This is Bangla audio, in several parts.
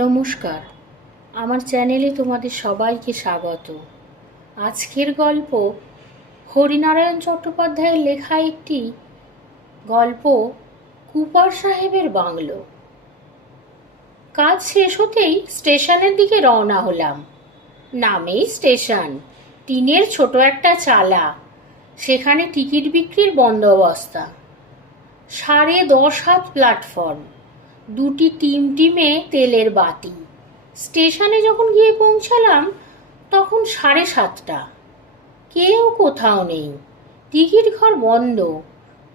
নমস্কার। আমার চ্যানেলে তোমাদের সবাইকে স্বাগত। আজকের গল্প হরিনারায়ণ চট্টোপাধ্যায়ের লেখা একটি গল্প কুপার সাহেবের বাংলো। কাজ শেষ হতেই স্টেশনের দিকে রওনা হলাম। নামেই স্টেশন, টিনের ছোট একটা চালা। সেখানে টিকিট বিক্রির বন্দোবস্তা। সাড়ে দশ হাত প্ল্যাটফর্ম। দুটি টিম টিমে তেলের বাতি। স্টেশনে যখন গিয়ে পৌঁছালাম, তখন সাড়ে সাতটা। কেউ কোথাও নেই। টিকিট ঘর বন্ধ।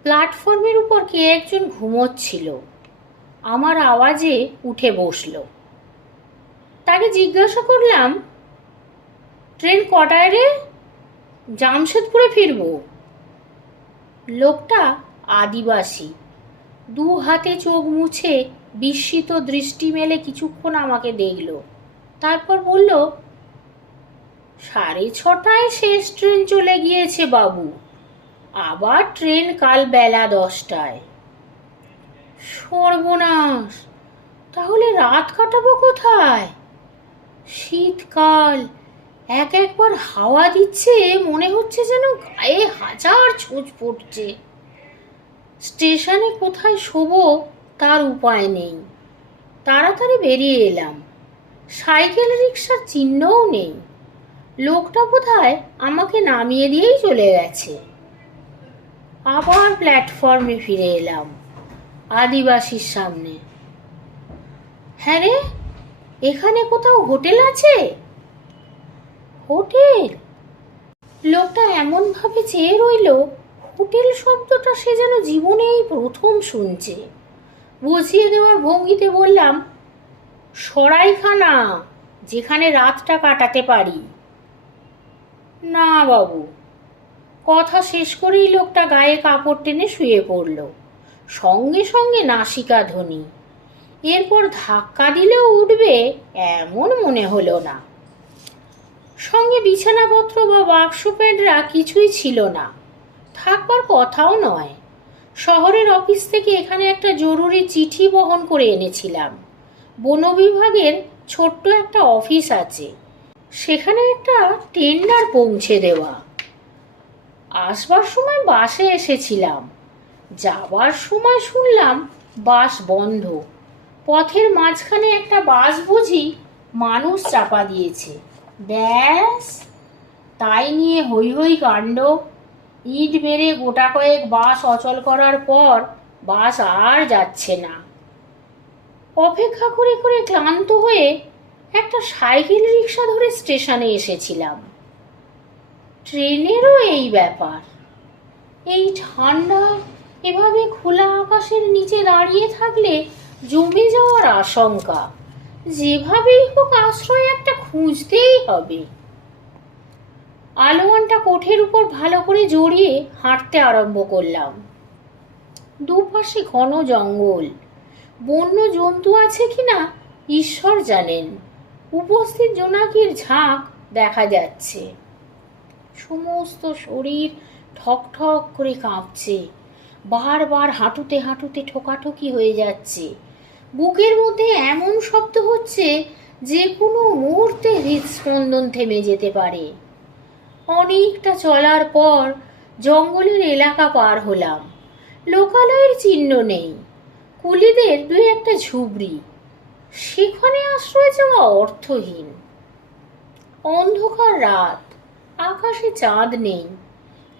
প্ল্যাটফর্মের উপর কে একজন ঘুমোচ্ছিল। আমার আওয়াজে উঠে বসল। তাকে জিজ্ঞাসা করলাম, ট্রেন কটায় রে? জামশেদপুরে ফিরবো? লোকটা আদিবাসী। দু হাতে চোখ মুছে বিস্মিত দৃষ্টি মেলে কিছুক্ষণ আমাকে দেখল। তারপর বলল, সাড়ে ছটায় শেষ ট্রেন চলে গিয়েছে বাবু। আবার ট্রেন কাল বেলা দশটায়। সর্বনাশ! তাহলে রাত কাটাবো কোথায়? শীতকাল। এক একবার হাওয়া দিচ্ছে, মনে হচ্ছে যেন গায়ে হাজার ছোঁচ পড়ছে। স্টেশনে কোথায় শোবো? তার উপায় নেই। তাড়াতাড়ি বেরিয়ে এলাম। সাইকেল রিক্সার চিহ্নও নেই। লোকটা বোধহয় আমাকে নামিয়ে দিয়েই চলে গেছে। আবার প্ল্যাটফর্মে ফিরে এলাম, আদিবাসীর সামনে। হ্যাঁ রে, এখানে কোথাও হোটেল আছে? হোটেল? লোকটা এমনভাবে চেয়ে রইল, হোটেল শব্দটা সে যেন জীবনেই প্রথম শুনছে। বুঝিয়ে দেওয়ার ভঙ্গিতে বললাম, সরাইখানা, যেখানে রাতটা কাটাতে পারি। না বাবু। কথা শেষ করেই লোকটা গায়ে কাপড় টেনে শুয়ে পড়ল। সঙ্গে সঙ্গে নাসিকা ধ্বনি এরপর ধাক্কা দিলেও উঠবে এমন মনে হলো না। সঙ্গে বিছানাপত্র বা বাক্স প্যাডরা কিছুই ছিল না। থাকবার কথাও নয়। শহরের অফিস থেকে এখানে একটা জরুরি চিঠি বহন করে এনেছিলাম। বন বিভাগের ছোট্ট একটা অফিস আছে। সেখানে একটা টেন্ডার পৌঁছে দেওয়া। আসবার সময় বাসে এসেছিলাম। যাবার সময় শুনলাম বাস বন্ধ। পথের মাঝখানে একটা বাস বুঝি মানুষ চাপা দিয়েছে। ব্যাস, তাই নিয়ে হই হই কাণ্ড। ইট মেরে গোটা কয়েক বাস অচল করার পর বাস আর যাচ্ছে না। অপেক্ষা করে করে ক্লান্ত হয়ে একটা সাইকেল রিক্সা ধরে স্টেশনে এসেছিলাম। ট্রেনেরও এই ব্যাপার। এই ঠান্ডা, এভাবে খোলা আকাশের নিচে দাঁড়িয়ে থাকলে জমে যাওয়ার আশঙ্কা। যেভাবেই হোক আশ্রয় একটা খুঁজতেই হবে। আলোয়ানটা কোঠের উপর ভালো করে জড়িয়ে হাঁটতে আরম্ভ করলাম। দুপাশে ঘন জঙ্গল। বন্য জন্তু আছে কি না ঈশ্বর জানেন। উপস্থিত জোনাকির ঝাঁক দেখা যাচ্ছে। সমস্ত শরীর ঠক ঠক করে কাঁপছে। বারবার হাঁটুতে হাঁটুতে ঠোকাঠুকি হয়ে যাচ্ছে। বুকের মধ্যে এমন শব্দ হচ্ছে যে কোনো মুহূর্তে হৃদস্পন্দন থেমে যেতে পারে। অনেকটা চলার পর জঙ্গলের এলাকা পার হলাম। লোকালয়ের চিহ্ন নেই। কুলিদের দুই একটা ঝুবড়ি। সেখানে আশ্রয় যাওয়া অর্থহীন। অন্ধকার রাত। আকাশে চাঁদ নেই।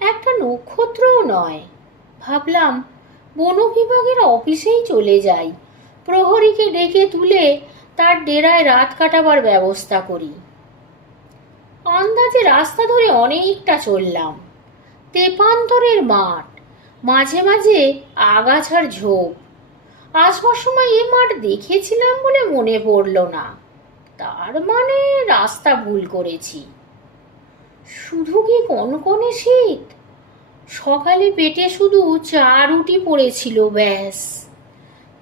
একটা নক্ষত্রও নয়। ভাবলাম, বন বিভাগের অফিসেই চলে যাই। প্রহরীকে ডেকে তুলে তার ডেরায় রাত কাটাবার ব্যবস্থা করি। আন্দাজে রাস্তা ধরে অনেকটা চললাম। তেপান্তরের মাঠ, মাঝে মাঝে আগাছার ঝোপ। আসবার সময় এ মাঠ দেখেছিলাম বলে মনে পড়ল না। তার মানে রাস্তা ভুল করেছি। শুধু কি কনকনে শীত? সকালে পেটে শুধু চা রুটি পড়েছিল, ব্যাস।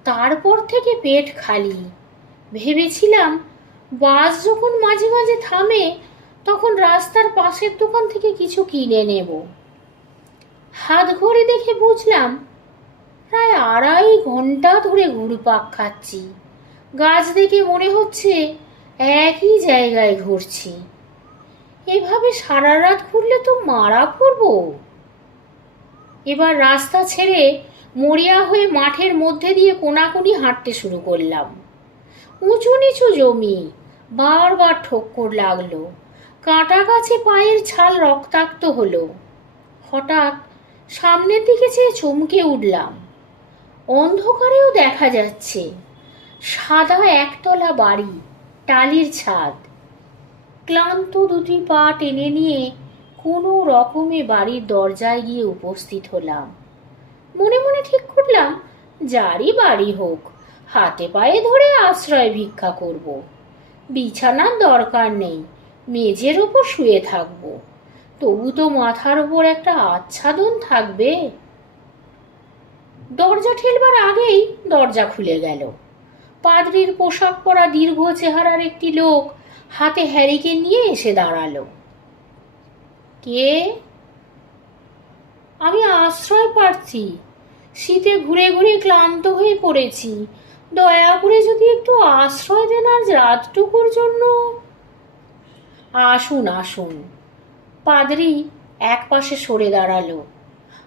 তারপর থেকে পেট খালি। ভেবেছিলাম বাস যখন মাঝে মাঝে থামে তখন রাস্তার পাশের দোকান থেকে কিছু কিনে নেব। হাত ঘড়ি দেখে বুঝলাম, প্রায় আড়াই ঘণ্টা ধরে ঘুরপাক খাচ্ছি। গাছ দেখে মনে হচ্ছে একই জায়গায় ঘুরছি। এভাবে সারা রাত ঘুরলে তো মারা পড়ব। এবার রাস্তা ছেড়ে মরিয়া হয়ে মাঠের মধ্যে দিয়ে কোনাকুনি হাঁটতে শুরু করলাম। উঁচু নিচু জমি, বারবার ঠক্কর লাগল। কাঁটা গাছে পায়ের ছাল রক্তাক্ত হলো। হঠাৎ সামনের দিকে চেয়ে চমকে উঠলাম, অন্ধকারেও দেখা যাচ্ছে সাদা একতলা বাড়ি, টালির ছাদ। ক্লান্ত দুটি পা টেনে নিয়ে কোনো রকমে বাড়ির দরজায় গিয়ে উপস্থিত হলাম। মনে মনে ঠিক করলাম, যারই বাড়ি হোক, হাতে পায়ে ধরে আশ্রয় ভিক্ষা করব। বিছানার দরকার নেই মেঝের ওপর শুয়ে থাকব। তবু তো মাথার ওপর একটা আচ্ছাদন থাকবে। দরজা ঠেলবার আগেই দরজা খুলে গেল। পাদ্রির পোশাক পরা দীর্ঘ চেহারার একটি লোক হাতে হ্যারিকে নিয়ে এসে দাঁড়াল। কে? আমি আশ্রয় পাচ্ছি। শীতে ঘুরে ঘুরে ক্লান্ত হয়ে পড়েছি। দয়া করে যদি একটু আশ্রয় দেন আজ রাতটুকুর জন্য। আসুন আসুন। পাদরি এক পাশে সরে দাঁড়াল।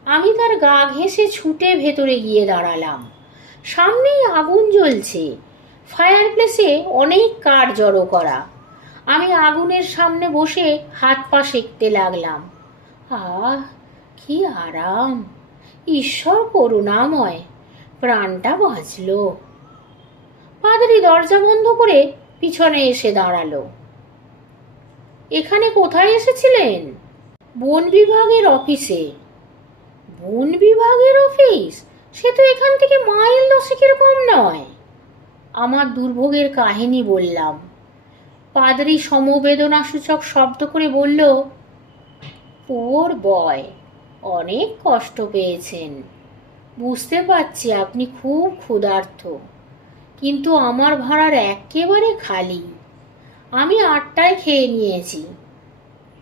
আমি তার গা ঘেঁষে ছুটে ভেতরে গিয়ে দাঁড়ালাম। সামনেই আগুন জ্বলছে। ফায়ার প্লেসে অনেক কাঠ জড়ো করা। আমি আগুনের সামনে বসে হাত পা সেঁকতে লাগলাম। আহ, কি আরাম! ঈশ্বর করুণাময়! প্রাণটা বাঁচল। পাদরি দরজা বন্ধ করে পিছনে এসে দাঁড়াল। এখানে কোথায় এসেছিলেন? বন বিভাগের অফিসে। বন বিভাগের অফিস? সে তো এখান থেকে মাইল দশেকের কম নয়। আমার দুর্ভোগের কাহিনী বললাম। পাদরি সমবেদনা সূচক শব্দ করে বলল, পোর বয়, অনেক কষ্ট পেয়েছেন। বুঝতে পারছি আপনি খুব ক্ষুধার্ত, কিন্তু আমার ভাড়ার একেবারে খালি। আমি আটটায় খেয়ে নিয়েছি।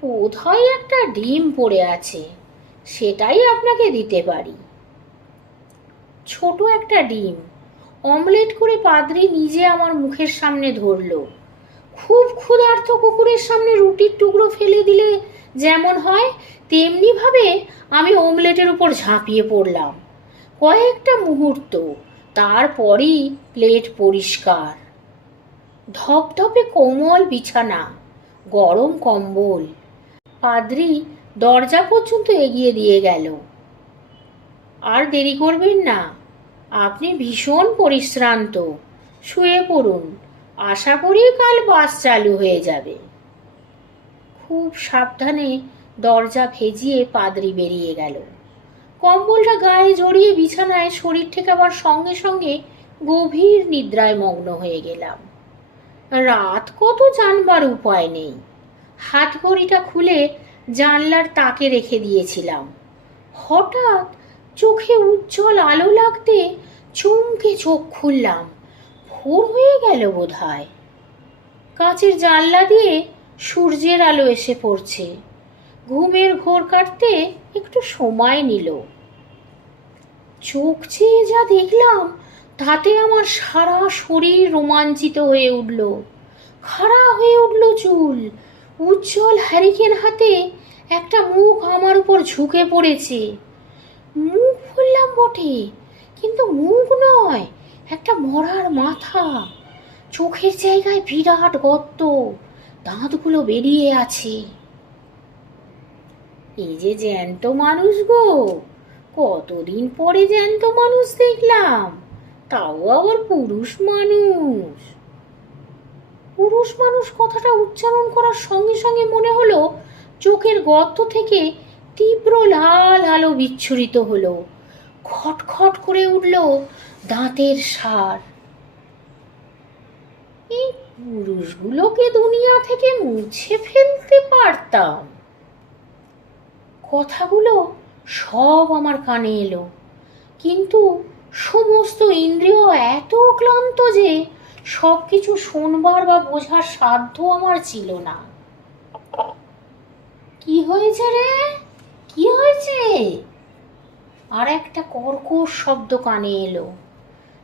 বোধহয় একটা ডিম পড়ে আছে, সেটাই আপনাকে দিতে পারি। ছোট একটা ডিম, অমলেট করে পাদ্রি নিজে আমার মুখের সামনে ধরলো। খুব ক্ষুধার্ত কুকুরের সামনে রুটির টুকরো ফেলে দিলে যেমন হয় তেমনি ভাবে আমি অমলেটের উপর ঝাঁপিয়ে পড়লাম। কয়েকটা মুহূর্ত, তারপরই প্লেট পরিষ্কার। ধপধপে কোমল বিছানা, গরম কম্বল। পাদ্রি দরজা পর্যন্ত এগিয়ে দিয়ে গেল। আর দেরি করবেন না, আপনি ভীষণ পরিশ্রান্ত। শুয়ে পড়ুন, আশা করি কাল বাস চালু হয়ে যাবে। খুব সাবধানে দরজা ভেজিয়ে পাদরি বেরিয়ে গেল। কম্বলটা গায়ে জড়িয়ে বিছানায় শরীর ঠেকাবার সঙ্গে সঙ্গে গভীর নিদ্রায় মগ্ন হয়ে গেলাম। রাত কত জানবার উপায় নেই। হাত ঘড়িটা খুলে জানলার তাকে রেখে দিয়েছিলাম। হঠাৎ চোখে উজ্জ্বল আলো লাগতে চমকে চোখ খুললাম। ভোর হয়ে গেল বোধ হয় কাচের জানলা দিয়ে সূর্যের আলো এসে পড়ছে। ঘুমের ঘোর কাটতে একটু সময় নিল। চোখ চেয়ে যা দেখলাম, তাতে আমার সারা শরীর রোমাঞ্চিত হয়ে উঠল। খাড়া হয়ে উঠল চুল। উজ্জ্বল হ্যারিকেন হাতে একটা মুখ আমার উপর ঝুঁকে পড়েছে। মুখ বললাম বটে, কিন্তু মুখ নয়, একটা মরার মাথা। চোখের জায়গায় বিরাট গর্ত, দাঁতগুলো বেরিয়ে আছে। এই যে জ্যান্ত মানুষ গো, কতদিন পরে জ্যান্ত মানুষ দেখলাম, তাও আবার পুরুষ মানুষ। পুরুষ মানুষ কথাটা উচ্চারণ করার সঙ্গে সঙ্গে মনে হলো, চোখের গর্ত থেকে তীব্র লাল আলো বিচ্ছুরিত হলো। খটখট করে উঠল দাঁতের সার। এই পুরুষগুলোকে দুনিয়া থেকে মুছে ফেলতে পারতাম। কথাগুলো সব আমার কানে এলো। কিন্তু সমস্ত ইন্দ্রিয় এত ক্লান্ত যে সব কিছু শোনবার বা বোঝার সাধ্য আমার ছিল না। কি হয়েছে রে? কি হয়েছে? আর একটা কর্কশ শব্দ কানে এলো।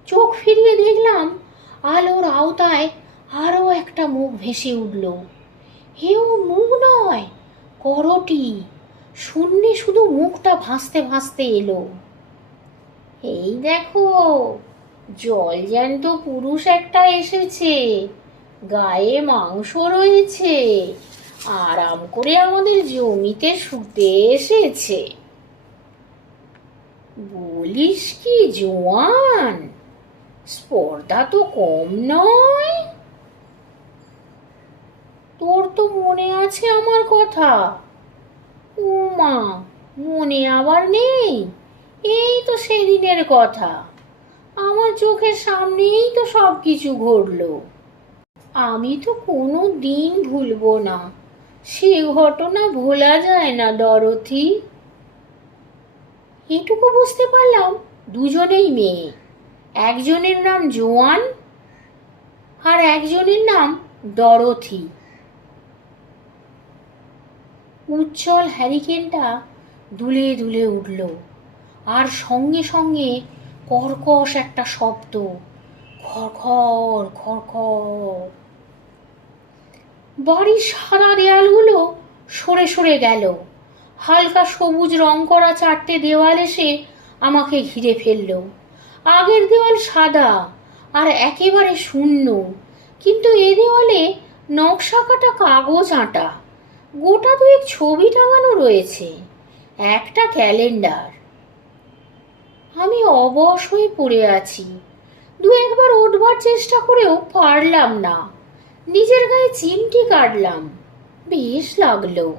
চোখ ফিরিয়ে দেখলাম আলোর আওতায় আরও একটা মুখ ভেসে উঠল। এও মুখ নয়, করটি। শূন্যে শুধু মুখটা ভাসতে ভাসতে এলো। এই দেখো জল জ্যান্ত পুরুষ একটা এসেছে। গায়ে মাংস রয়েছে। আরাম করে আমাদের জমিতে শুতে এসেছে। বলিস কি, জোয়ান? স্পর্ধা তো কম নয়। তোর তো মনে আছে আমার কথা? ও মা মনে আবার নেই? এই তো সেদিনের কথা। আমার চোখের সামনেই তো সব কিছু ঘটলো। আমি তো কোনো দিন ভুলবো না। সে ঘটনা ভোলা যায় না, ডরথি। এটুকু বুঝতে পারলাম, দুজনেই মেয়ে। একজনের নাম জোয়ান আর একজনের নাম ডরথি। উজ্জ্বল হ্যারিকেনটা দুলে দুলে উঠল। আর সঙ্গে সঙ্গে কর্কশ একটা শব্দ। খড়খড় খড়খড় বাড়ির সাদা দেয়ালগুলো সরে সরে গেল। হালকা সবুজ রং করা চারটে দেওয়াল এসে আমাকে ঘিরে ফেলল। আগের দেওয়াল সাদা আর একেবারে শূন্য, কিন্তু এ দেওয়ালে নকশা কাটা কাগজ আঁটা। গোটা দুয়েক ছবি টাঙানো রয়েছে। একটা ক্যালেন্ডার। আমি অবশ হয়ে পড়ে আছি। দু একবার উঠবার চেষ্টা করেও পারলাম না। নিজের গায়ে চিমটি কাটলাম। বেশ লাগল।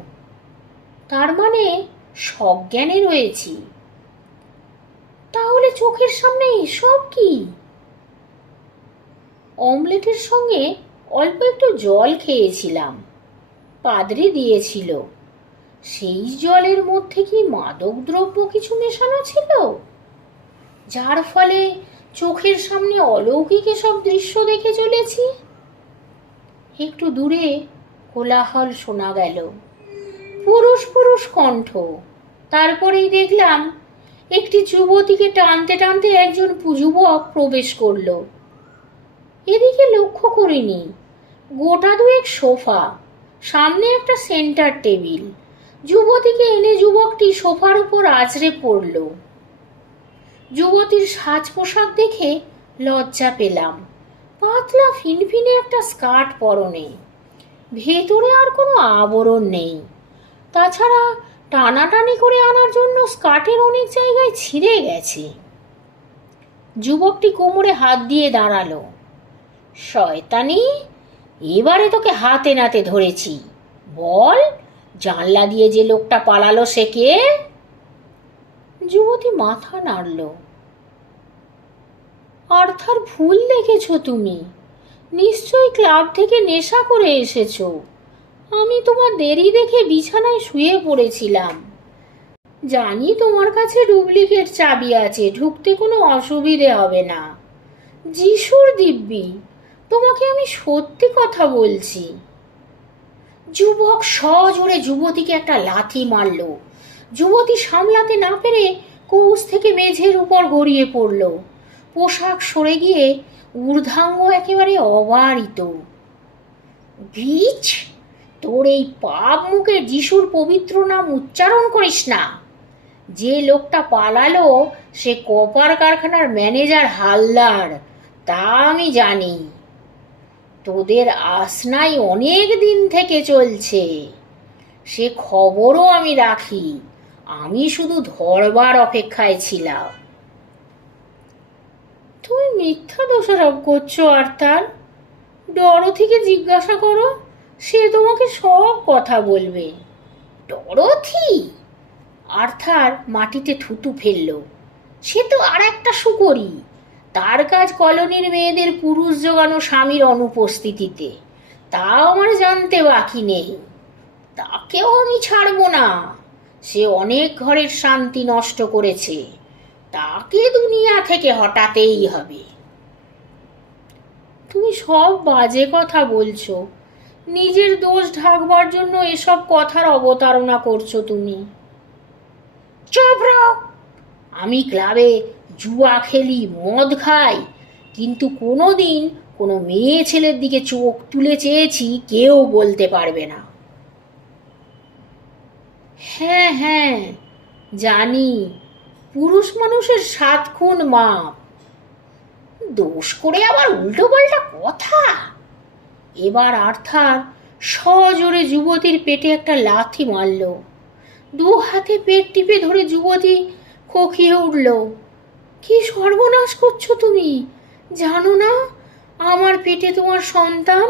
তার মানে সজ্ঞানে রয়েছি। তাহলে চোখের সামনে এসব কি? অমলেটের সঙ্গে অল্প একটু জল খেয়েছিলাম। পাদরি দিয়েছিল। সেই জলের মধ্যে কি মাদক দ্রব্য কিছু মেশানো ছিল? যার ফলে চোখের সামনে অলৌকিক সব দৃশ্য দেখে চলেছি? একটু দূরে কোলাহল শোনা গেল। পুরুষ পুরুষ কণ্ঠ। তারপরেই দেখলাম একটি যুবতীকে টানতে টানতে একজন যুবক প্রবেশ করল। এদিকে লক্ষ্য করিনি, গোটা দুয়েক সোফা, সামনে একটা সেন্টার টেবিল। যুবতীকে এনে যুবকটি সোফার উপর আছড়ে পড়ল। যুবতীর সাজ পোশাক দেখে লজ্জা পেলাম। পাতলা ফিনফিনে একটা স্কার্ট পরনে ভেতরে আর কোনো আবরণ নেই। তাছাড়া টানাটানি করে আনার জন্য স্কার্টের অনেক জায়গায় ছিঁড়ে গেছে। যুবকটি কোমরে হাত দিয়ে দাঁড়াল। শয়তানি, এবারে তোকে হাতে নাতে ধরেছি। বল, জানলা দিয়ে যে লোকটা পালালো সে কে? যুবতী মাথা নাড়ল। অর্থার ভুল দেখেছ তুমি। নিশ্চয়ই ক্লাব থেকে নেশা করে এসেছ। আমি তোমার দেরি দেখে বিছানায় শুয়ে পড়েছিলাম। জানি তোমার কাছে ডুপ্লিকেট চাবি আছে, ঢুকতে কোনো অসুবিধে হবে না। যিশুর দিব্যি, তোমাকে আমি সত্যি কথা বলছি। যুবক সজোরে যুবতীকে একটা লাথি মারল। যুবতী সামলাতে না পেরে কৌশ থেকে মেঝের উপর গড়িয়ে পড়ল। পোশাক সরে গিয়ে ঊর্ধ্বাঙ্গ একেবারে অবারিত। বীজ তোর এই পাপ মুখে যিশুর পবিত্র নাম উচ্চারণ করিস না। যে লোকটা পালালো, সে কপার কারখানার ম্যানেজার হালদার, তা আমি জানি। তোদের আসনাই অনেক দিন থেকে চলছে। সে খবরও আমি রাখি। আমি শুধু ধরবার অপেক্ষায় ছিলাম। তুমি মিথ্যা দোষারোপ করছ আর তার ডরথিকে জিজ্ঞাসা করো, সে তোমাকে সব কথা বলবে। ডরথি? আর্থার মাটিতে থুতু ফেলল। সে তো আর একটা সুকরি তার কাজ কলোনির মেয়েদের পুরুষ জোগানো স্বামীর অনুপস্থিতিতে। তা আমার জানতে বাকি নেই। তাকেও আমি ছাড়বো না। সে অনেক ঘরের শান্তি নষ্ট করেছে। তাকে দুনিয়া থেকে হটাতেই হবে। তুমি সব বাজে কথা বলছো। নিজের দোষ ঢাকবার জন্য এসব কথার অবতারণা করছ তুমি। চুপ রাও। আমি ক্লাবে জুয়া খেলি, মদ খাই, কিন্তু কোনো দিন কোনো মেয়ে ছেলের দিকে চোখ তুলে চেয়েছি, কেউ বলতে পারবে না। হ্যাঁ হ্যাঁ জানি। পুরুষ মানুষের সাত খুন মাপ। দোষ করে আবার উল্টো পাল্টা কথা। এবার আর্থার সজোরে যুবতীর পেটে একটা লাথি মারল। দু হাতে পেট টিপে ধরে যুবতী খোকিয়ে উঠল, কি সর্বনাশ করছ তুমি? জানো না, আমার পেটে তোমার সন্তান,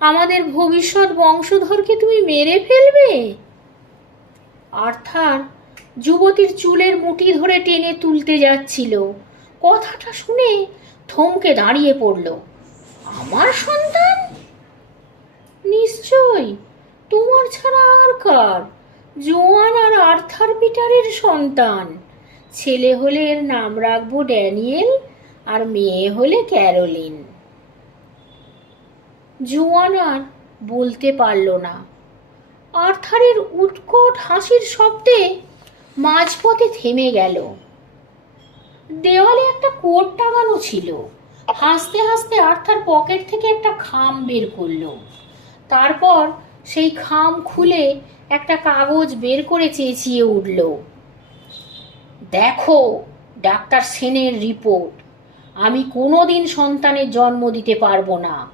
আমাদের ভবিষ্যৎ বংশধরকে তুমি মেরে ফেলবে? আর্থার যুবতীর চুলের মুঠি ধরে টেনে তুলতে যাচ্ছিল। কথাটা শুনে থমকে দাঁড়িয়ে পড়ল। আমার সন্তান? নিশ্চয় তোমার ছাড়া আর কার? জোয়ান আর আর্থার পিটারের সন্তান। ছেলে হলে এর নাম রাখব ড্যানিয়েল আর মেয়ে হলে ক্যারোলিন। জোয়ান আর বলতে পারল না। আর্থারের উৎকট হাসির শব্দে মাঝপথে থেমে গেল। দেওয়ালে একটা কোট টাঙানো ছিল। হাসতে হাসতে আর্থার পকেট থেকে একটা খাম বের করল। তারপর সেই খাম খুলে একটা কাগজ বের করে চেঁচিয়ে উঠল। দেখো, ডাক্তার সেনের রিপোর্ট। আমি কোনোদিন সন্তানের জন্ম দিতে পারব না।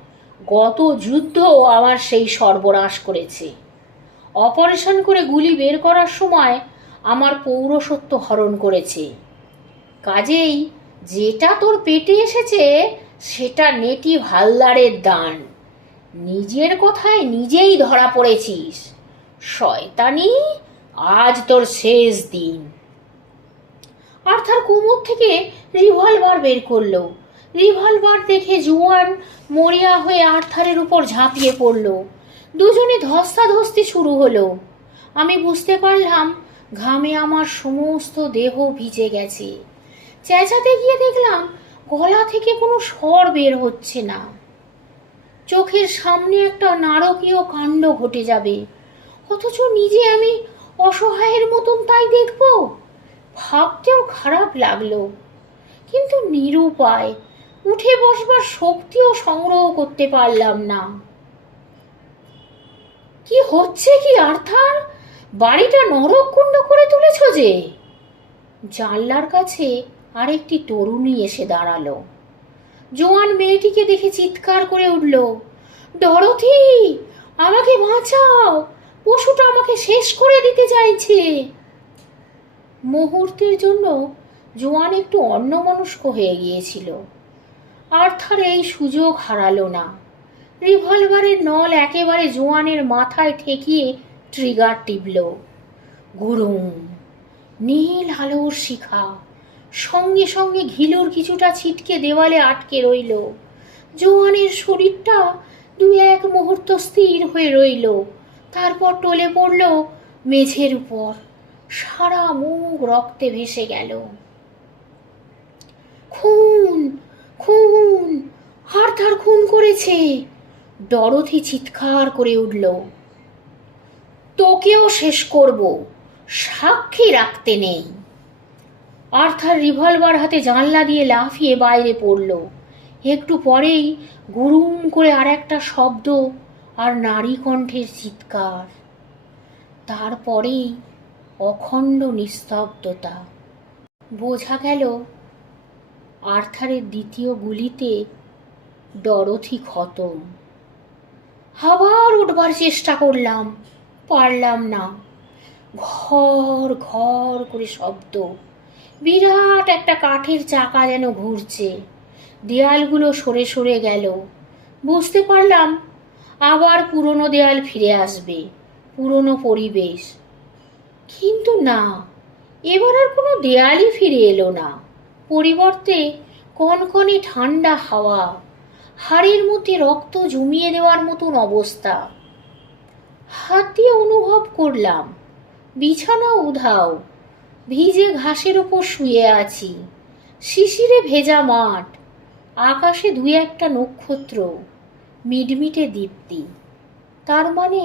গত যুদ্ধ আমার সেই সর্বনাশ করেছে। অপারেশন করে গুলি বের করার সময় আমার পৌরসত্ব হরণ করেছে। কাজেই যেটা তোর পেটে এসেছে, সেটা নেটিভ হালদারের দান। নিজের কথায় নিজেই ধরা পড়েছিস। শয়তানি, আজ তোর শেষ দিন। আর্থার কোমর থেকে রিভলভার বের করল। রিভলভার দেখে জুয়ান মরিয়া হয়ে আর্থারের উপর ঝাঁপিয়ে পড়ল। দুজনে ধস্তাধস্তি শুরু হলো। আমি বুঝতে পারলাম, ঘামে আমার সমস্ত দেহ ভিজে গেছে। চেঁচাতে গিয়ে দেখলাম, গলা থেকে কোনো স্বর বের হচ্ছে না। চোখের সামনে একটা নারকীয় কাণ্ড ঘটে যাবে। অথচ নিজে আমি অসহায়ের মতন তাই দেখব? ভাবতেও খারাপ লাগল। কিন্তু নিরুপায়, উঠে বসবার শক্তিও সংগ্রহ করতে পারলাম না। কি হচ্ছে কি, আর্থার? বাড়িটা নরককুণ্ড করে তুলেছ যে? জানলার কাছে আরেকটি তরুণী এসে দাঁড়াল। জোয়ান মেয়েটিকে দেখে চিৎকার করে উঠল, ডরথি, আমাকে বাঁচাও! পশুটা আমাকে শেষ করে দিতে চাইছে! মুহূর্তের জন্য জোয়ান একটু অন্যমনস্ক হয়ে গিয়েছিল। আর্থার এই সুযোগ হারালো না। রিভলভারের নল একেবারে জোয়ানের মাথায় ঠেকিয়ে ট্রিগার টিপল। গুরুম, নীল আলোর শিখা, সঙ্গে সঙ্গে ঘিলুর কিছুটা ছিটকে দেওয়ালে আটকে রইল। জোয়ানের শরীরটা দু এক মুহূর্ত স্থির হয়ে রইল। তারপর টলে পড়ল মেঝের উপর। সারা মুখ রক্তে ভেসে গেল। খুন খুন হারধার খুন করেছে। ডরথি চিৎকার করে উঠল, তোকেও শেষ করব, সাক্ষী রাখতে নেই। আর্থার রিভলভার হাতে জানলা দিয়ে লাফিয়ে বাইরে পড়ল। একটু পরেই গুরুম করে আর একটা শব্দ আর নারী কণ্ঠের চিৎকার। তারপরেই অখণ্ড নিস্তব্ধতা। বোঝা গেল, আর্থারের দ্বিতীয় গুলিতে ডরথি খতম। আবার উঠবার চেষ্টা করলাম। পারলাম না। ঘর ঘর করে শব্দ। বিরাট একটা কাঠের চাকা যেন ঘুরছে। দেয়ালগুলো সরে সরে গেল। বুঝতে পারলাম আবার পুরনো দেয়াল ফিরে আসবে, পুরনো পরিবেশ। কিন্তু না, এবার আর কোনো দেয়ালই ফিরে এলো না। পরিবর্তে কনকনে ঠান্ডা হাওয়া হাড়ের মধ্যে রক্ত জমিয়ে দেওয়ার মতন অবস্থা। হাত দিয়ে অনুভব করলাম, বিছানা উধাও, ভিজে ঘাসের ওপর শুয়ে আছি, শিশিরে ভেজা মাঠ, আকাশে দুই একটা নক্ষত্র, মিটমিটে দীপ্তি। তার মানে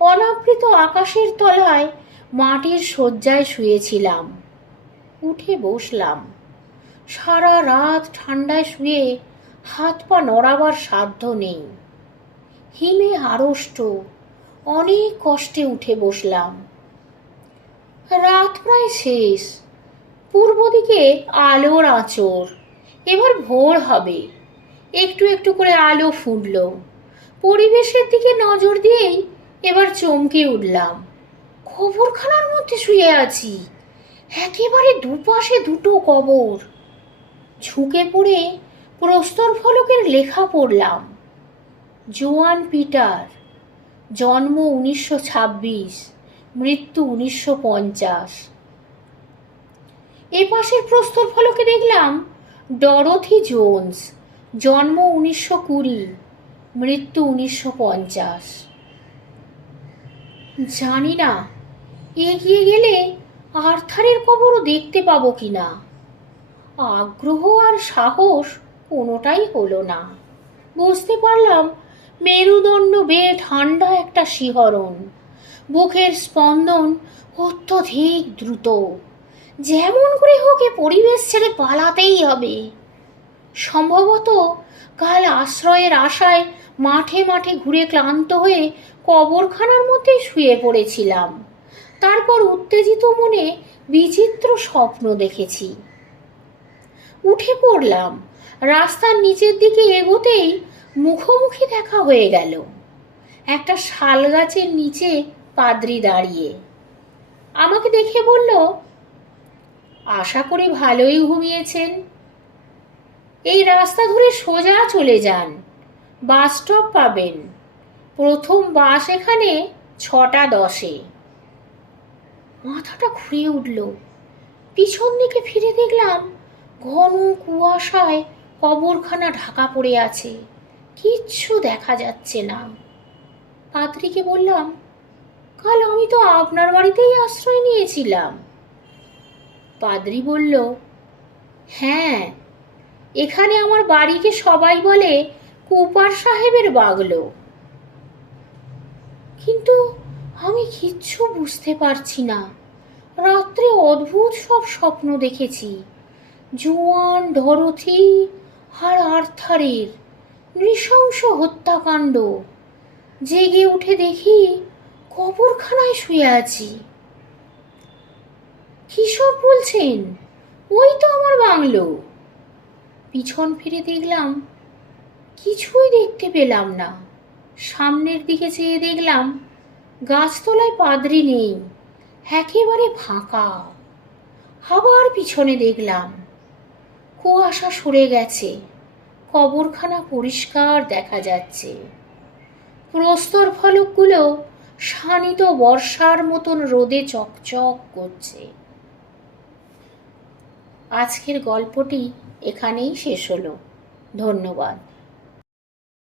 অনাবৃত আকাশের তলায় মাটির শয্যায় শুয়েছিলাম। উঠে বসলাম, সারা রাত ঠান্ডায় শুয়ে হাত পা নড়াবার সাধ্য নেই। হিমে আড়ষ্ট অনেক কষ্টে উঠে বসলাম। রাত প্রায় শেষ, পূর্ব দিকে আলোর আঁচড়, এবার ভোর হবে। একটু একটু করে আলো ফুটল। পরিবেশের দিকে নজর দিয়েই এবার চমকে উঠলাম। খবরখানার মধ্যে শুয়ে আছি। একেবারে দুপাশে দুটো কবর। ঝুঁকে পড়ে প্রস্তর ফলকের লেখা পড়লাম। জোয়ান পিটার, জন্ম উনিশশো ছাব্বিশ, মৃত্যু উনিশশো পঞ্চাশ। এ পাশের প্রস্তর ফলকে দেখলাম ডরথি জোন্স, জন্ম উনিশশো কুড়ি, মৃত্যু উনিশশো পঞ্চাশ। জানি না, এগিয়ে গেলে আর্থারের কবরও দেখতে পাবো কিনা। আগ্রহ আর সাহস কোনোটাই হলো না। বুঝতে পারলাম, মেরুদণ্ড বেয়ে ঠান্ডা একটা শিহরণ। বুকের স্পন্দন অত্যধিক দ্রুত। যেমন করে হোক এ পরিবেশ ছেড়ে পালাতেই হবে। সম্ভবত কাল আশ্রয়ের আশায় মাঠে মাঠে ঘুরে ক্লান্ত হয়ে কবরখানার মধ্যে শুয়ে পড়েছিলাম। তারপর উত্তেজিত মনে বিচিত্র স্বপ্ন দেখেছি। উঠে পড়লাম রাস্তার নিচের দিকে এগোতেই মুখোমুখি দেখা হয়ে গেল। একটা শাল গাছের নিচে পাদ্রি দাঁড়িয়ে। আমাকে দেখে বলল, আশা করি ভালোই ঘুমিয়েছেন। এই রাস্তা ধরে সোজা চলে যান। বাস স্টপ পাবেন। প্রথম বাস এখানে ছটা দশে। মাথাটা ঘুরে উঠল। পিছন দিকে ফিরে দেখলাম ঘন কুয়াশায় কবরখানা ঢাকা পড়ে আছে। কিচ্ছু দেখা যাচ্ছে না। পাত্রীকে বললাম, কাল আমি তো আপনার বাড়িতেই আশ্রয় নিয়েছিলাম। পাদ্রি বলল হ্যাঁ এখানে আমার বাড়িকে সবাই বলে কুপার সাহেবের বাগলো। কিন্তু আমি কিচ্ছু বুঝতে পারছি না। রাত্রে অদ্ভুত সব স্বপ্ন দেখেছি। জোয়ান, ধরথি আর আর্থারের নৃশংস হত্যাকাণ্ড। জেগে উঠে দেখি কবরখানায় শুয়ে আছি। কি সব বলছেন, ওই তো আমার বাংলো। পিছন ফিরে দেখলাম, কিছুই দেখতে পেলাম না। সামনের দিকে চেয়ে দেখলাম, গাছতলায় পাদ্রি নেই, একেবারে ফাঁকা। আবার পিছনে দেখলাম কুয়াশা সরে গেছে। কবরখানা পরিষ্কার দেখা যাচ্ছে। প্রস্তর ফলকগুলো শানিত বর্ষার মতন রোদে চকচক করছে। আজকের গল্পটি এখানেই শেষ হলো। ধন্যবাদ।